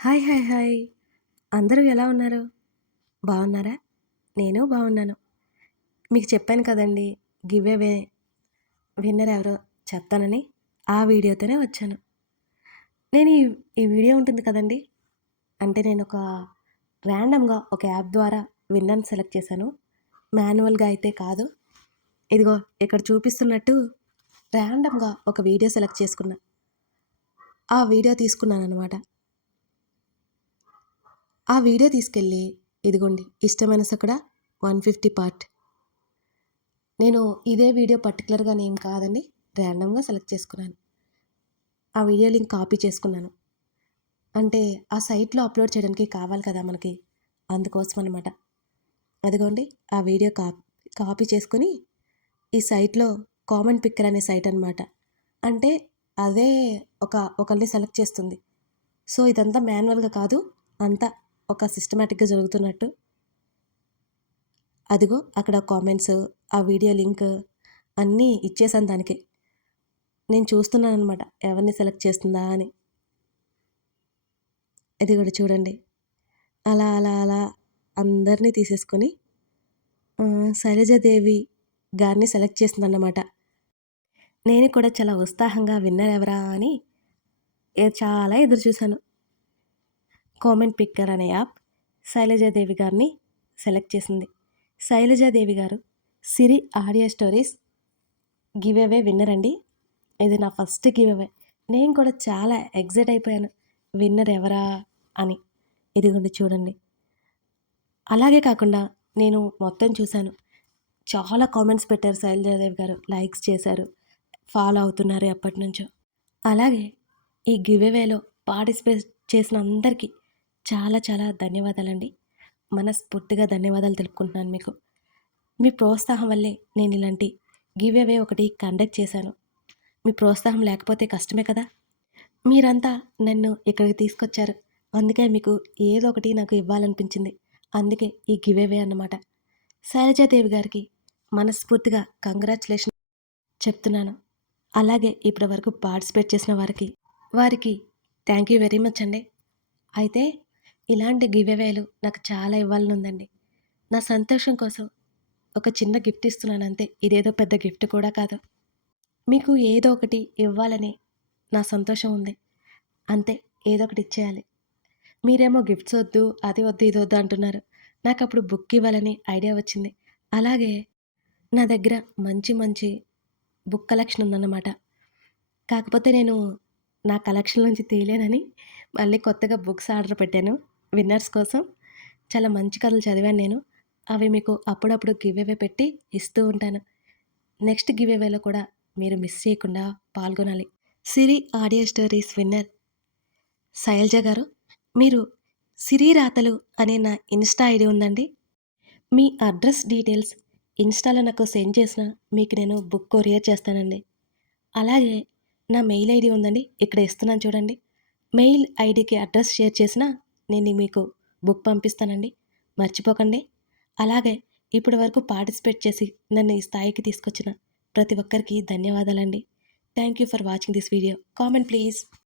Hi hi hi. అందరూ ఎలా ఉన్నారు? బాగున్నారా? నేను బాగున్నాను. మీకు చెప్పాను కదండి గివ్ అవే విన్నర్ ఎవరో చెప్తానని ఆ వీడియోతోనే వచ్చాను. నేను ఈ ఈ వీడియో ఉంటుంది కదండి అంటే నేను ఒక ర్యాండమ్గా ఒక యాప్ ద్వారా విన్నర్ని సెలెక్ట్ చేశాను. మాన్యువల్గా అయితే కాదు. ఇదిగో ఇక్కడ చూపిస్తున్నట్టు ర్యాండమ్గా ఒక వీడియో సెలెక్ట్ చేసుకున్నా. ఆ వీడియో తీసుకున్నాను అనమాట ఆ వీడియో తీసుకెళ్ళి ఇదిగోండి ఇష్టమైన సక్కడ? One fifty part. నేను ఇదే వీడియో పర్టికులర్గా నేను కాదండి ర్యాండమ్గా సెలెక్ట్ చేసుకున్నాను. ఆ వీడియో లింక్ కాపీ చేసుకున్నాను. అంటే ఆ సైట్లో అప్లోడ్ చేయడానికి కావాలి కదా మనకి అందుకోసం అనమాట అదిగోండి ఆ వీడియో కాపీ కాపీ చేసుకుని ఈ సైట్లో కామన్ పిక్కర్ అనే సైట్ అనమాట అంటే అదే ఒక ఒకరిని సెలెక్ట్ చేస్తుంది. సో ఇదంతా మాన్యువల్గా కాదు అంతా ఒక సిస్టమేటిక్గా జరుగుతున్నట్టు. అదిగో అక్కడ కామెంట్స్ ఆ వీడియో లింక్ అన్నీ ఇచ్చేసాను దానికి. నేను చూస్తున్నాను అనమాట ఎవరిని సెలెక్ట్ చేస్తుందా అని. ఇది కూడా చూడండి. అలా అలా అలా అందరినీ తీసేసుకొని శైలజాదేవి గారిని సెలెక్ట్ చేసిందన్నమాట. నేను కూడా చాలా ఉత్సాహంగా విన్నర్ ఎవరా అని చాలా ఎదురు చూశాను కామెంట్ పిక్కర్ అనే యాప్ శైలజాదేవి గారిని సెలెక్ట్ చేసింది. Shailajadevi garu Siri audio stories give away winner అండి. ఇది నా ఫస్ట్ గివ్ అవే నేను కూడా చాలా ఎగ్జైట్ అయిపోయాను. విన్నర్ ఎవరా అని. ఇదిగోండి చూడండి. అలాగే కాకుండా నేను మొత్తం చూశాను. చాలా కామెంట్స్ పెట్టారు శైలజాదేవి గారు. లైక్స్ చేశారు. ఫాలో అవుతున్నారు ఎప్పటి నుంచో. అలాగే ఈ గివ్ అవేలో పార్టిసిపేట్ చేసిన అందరికీ చాలా చాలా ధన్యవాదాలండి. మనస్ఫూర్తిగా ధన్యవాదాలు తెలుపుకుంటున్నాను మీకు. మీ ప్రోత్సాహం వల్లే నేను ఇలాంటి గివ్ అవే ఒకటి కండక్ట్ చేశాను. మీ ప్రోత్సాహం లేకపోతే కష్టమే కదా? మీరంతా నన్ను ఇక్కడికి తీసుకొచ్చారు. అందుకే మీకు ఏదో ఒకటి నాకు ఇవ్వాలనిపించింది. అందుకే ఈ గివ్ అవే అన్నమాట. శైలజాదేవి గారికి మనస్ఫూర్తిగా కంగ్రాచులేషన్ చెప్తున్నాను. అలాగే ఇప్పటి వరకు పార్టిసిపేట్ చేసిన వారికి వారికి థ్యాంక్ యూ వెరీ మచ్ అండి. అయితే ఇలాంటి గివ్అవేలు నాకు చాలా ఇవ్వాలని ఉందండి నా సంతోషం కోసం ఒక చిన్న గిఫ్ట్ ఇస్తున్నాను అంతే. ఇదేదో పెద్ద గిఫ్ట్ కూడా కాదు. మీకు ఏదో ఒకటి ఇవ్వాలని నా సంతోషం ఉంది. అంతే ఏదో ఒకటి ఇచ్చేయాలి. మీరేమో గిఫ్ట్స్ వద్దు అది వద్దు ఇది వద్దు అంటున్నారు. నాకు అప్పుడు బుక్ ఇవ్వాలని ఐడియా వచ్చింది. అలాగే నా దగ్గర మంచి మంచి బుక్ కలెక్షన్ ఉందన్నమాట. కాకపోతే నేను నా కలెక్షన్ నుంచి తీయలేనని మళ్ళీ కొత్తగా బుక్స్ ఆర్డర్ పెట్టాను. విన్నర్స్ కోసం చాలా మంచి కథలు చదివాను నేను. అవి మీకు అప్పుడప్పుడు గివ్వేవే పెట్టి ఇస్తూ ఉంటాను. నెక్స్ట్ గివ్ కూడా మీరు మిస్ చేయకుండా పాల్గొనాలి. Siri audio stories winner Shailaja garu మీరు సిరి రాతలు అనే నా ఇన్స్టా ఐడి ఉందండి. మీ అడ్రస్ డీటెయిల్స్ ఇన్స్టాలో నాకు సెండ్ చేసిన మీకు నేను బుక్ కొరియర్ చేస్తానండి. అలాగే నా మెయిల్ ఐడి ఉందండి ఇక్కడ ఇస్తున్నాను చూడండి. మెయిల్ ఐడికి అడ్రస్ షేర్ చేసిన నేను మీకు బుక్ పంపిస్తానండి. మర్చిపోకండి. అలాగే ఇప్పటి వరకు పార్టిసిపేట్ చేసి నన్ను ఈ స్థాయికి తీసుకొచ్చిన ప్రతి ఒక్కరికి ధన్యవాదాలండి. Thank you for watching this video. Comment please.